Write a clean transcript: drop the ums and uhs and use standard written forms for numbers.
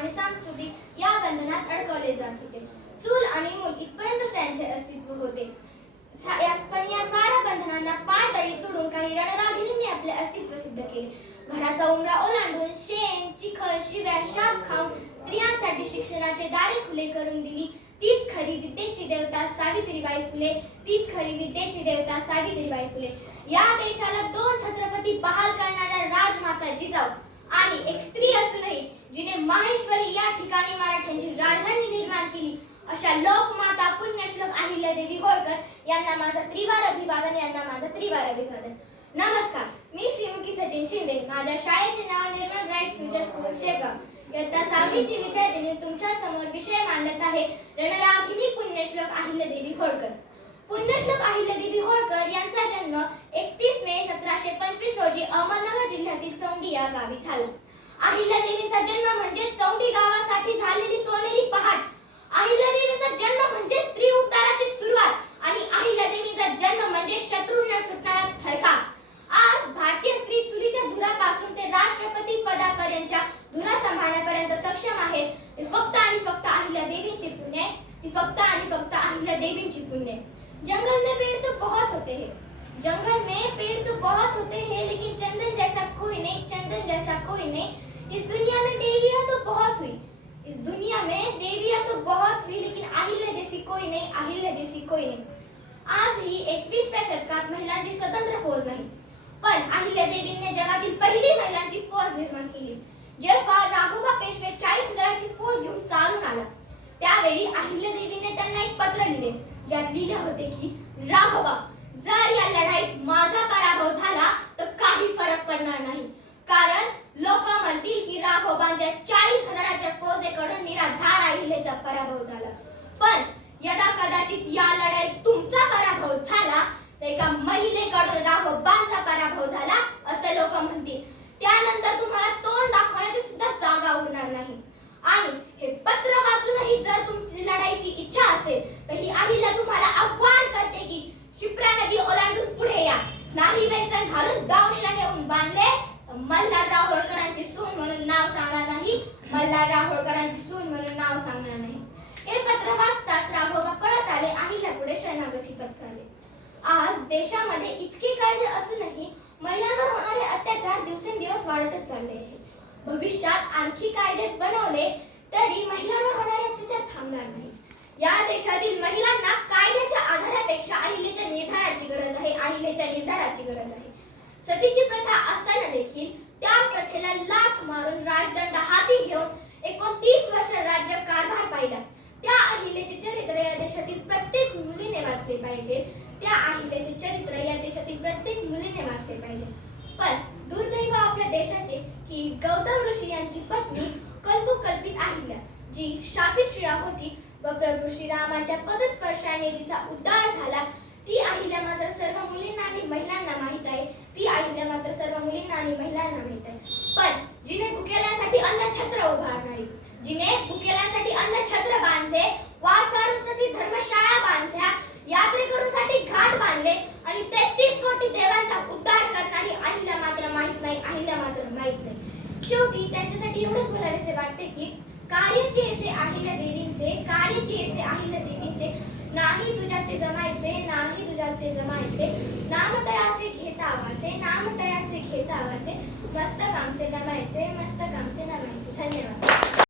आणि सांस्कृतिक या बंधनात अडकवले जात होते. चूल आणि मूल इथपर्यंत त्यांचे अस्तित्व होते. पण या साऱ्या बंधनांना पायदळी तोडून काही रणरागिणींनी आपले अस्तित्व सिद्ध केले. घराचा उंबरा ओलांडून शेण, चिखल, शिव्या, शाप खाऊन स्त्रियांसाठी शिक्षणाचे दारे खुले करून दिली. तीच खरी विद्येची देवता सावित्रीबाई फुले. तीच खरी विद्येची देवता सावित्रीबाई फुले. या देशाला दोन छत्रपती बहाल करणाऱ्या राजमाता जिजाऊ आणि एक स्त्री असूनही जिने माहेश्वरी या ठिकाणी मराठ्यांची राजधानी निर्माण केली अशा लोकमाता पुण्यश्लोक अहिल्यादेवी होळकर यांना माझा त्रिवार अभिवादन. नमस्कार, मी श्रीमुखी सचिन शिंदे. माझ्या शाळेचे नाव निर्मल ब्राईट फ्युचर स्कूल शेगाव. इयत्ता 6वीची विद्यार्थिनी तुमच्या समोर विषय मांडत आहे रणरागिणी पुण्यश्लोक अहिल्यादेवी होळकर. पुण्यश्लोक अहिल्यादेवी होळकर यांचा जन्म 31 मे 1725 रोजी अहमदनगर जिल्ह्यातील चौंडी या गावी झाला. अहिल्यादेवींचा जन्म म्हणजे चौंडी गावासाठी झालेली सोनेरी पहाट. अहिल्यादेवींचा जन्म म्हणजे स्त्री उद्धाराची सुरुवात आणि अहिल्यादेवींचा जन्म म्हणजे शत्रूंना सुटणारा फरका. आज भारतीय स्त्री चुलीच्या धुरापासून ते राष्ट्रपती पदापर्यंतच्या धुरा सांभाळण्यापर्यंत सक्षम आहेत. ते फक्त आणि फक्त अहिल्यादेवींची पुण्य आहे. ती फक्त आणि फक्त अहिल्यादेवींची पुण्य आहे. जंगल में पेड़ तो बहुत होते हैं, जंगल में पेड़ तो बहुत होते हैं, लेकिन चंदन जैसा कोई नहीं, चंदन जैसा कोई नहीं. इस दुनिया में देवियां तो बहुत हुई, इस दुनिया में देवियां तो बहुत हुई, लेकिन अहिल्या जैसी कोई नहीं, अहिल्या जैसी कोई नहीं. आज ही 21व्या शतकात महिलांची स्वतंत्र फौज नाही, पण अहिल्यादेवींनी जगातील पहिली महिलांची फौज निर्माण केली. जेव्हा राघोबा पेशवे 40,000ची फौज घेऊन चालून आला, त्यावेळी अहिल्यादेवीने त्यांना एक पत्र लिहिले, ज्यात लिहिले होते की राघोबा, जर या लढाईत माझा पराभव झाला तर काही फरक पडणार नाही, कारण लोक म्हणतील की राघोबांच्या 40,000च्या फौजेकडून निराधार अहिल्याचा पराभव झाला. पण यदा कदाचित या लढाईत तुमचा पराभव झाला तर एका महिलेकडून राघोबांचा पराभव झाला असे लोक म्हणतील. त्यानंतर तुम्हाला तोंड दाखवण्याची सुद्धा जागा उरणार नाही. आणि हे पत्र वाचूनही जर तुमची लढाईची इच्छा असेल तर ही अहिल्या तुम्हाला आव्हान करते की शिप्रा नदी ओलांडून पुढे या. नाही व्यसन घालून दावणीला नेऊन बांधले तर मल्हारराव होळकरांची सून म्हणून नाव सांगणार नाही, मल्हारराव होळकरांची सून म्हणून नाव सांगणार नाही. हे पत्र वाचताच राघोबा पळत आले, अहिल्या पुढे शरणागती पत्करले. आज देशामध्ये इतके कायदे असूनही महिलांवर होणारे अत्याचार दिवसेंदिवस वाढतच चालले आहेत. भविष्यात आणखी कायदे बनवले तरी महिलांवर होणारे अत्याचार थांबणार नाही. या देशातील महिलांना कायद्याच्या आधारापेक्षा अहिल्याच्या निर्धाराची गरज आहे, अहिल्याच्या निर्धाराची गरज आहे. सतीची प्रथा असताना देखील त्या प्रथेला लाथ मारून राजदंड हाती घेऊन 29 वर्ष राज्य कारभार पाहिला. त्या अहिल्याचे चरित्र या देशातील प्रत्येक मुलीने वाचले पाहिजे. त्या अहिल्याचे चरित्र या देशातील प्रत्येक मुलीने वाचले पाहिजे. पण दुर्दैव आपल्या देशाचे की गौतम ऋषी यांची पत्नी कल्पित अहिल्या, जी शापित शिळा होती व प्रभू श्रीरामांच्या पदस्पर्शाने जिचा उद्धार झाला, ती अहिल्या मात्र सर्व मुलींना आणि महिलांना माहित आहे. ती अहिल्या मात्र सर्व मुलींना आणि महिलांना माहित आहे. पण जिने भुकेल्यांसाठी अन्न छत्र उभारणारी, जिने भुकेल्यांसाठी अन्न छत्र बांधले, वारचारूसाठी धर्मशाळा बांधल्या, यात्रेकरूंसाठी घाट बांधले आणि 33 कोटी देवांचा उद्धार करणारी अहिल्या मात्र माहित नाही, अहिल्या मात्र माहित नाही. शेवटी त्यांच्यासाठी एवढंच बोलावेसे वाटते की कार्याचे ऐसे अहिल्या देवींचे, कार्याचे ऐसे अहिल्या देवींचे, नाही तुझ्यात ते जमायचे, नाही तुझ्यात ते जमायचे, नामतयाचे घेतावाचे, नामतयाचे घेतावाचे, मस्तक आमचे नमायचे, मस्तक आमचे नमायचे. धन्यवाद.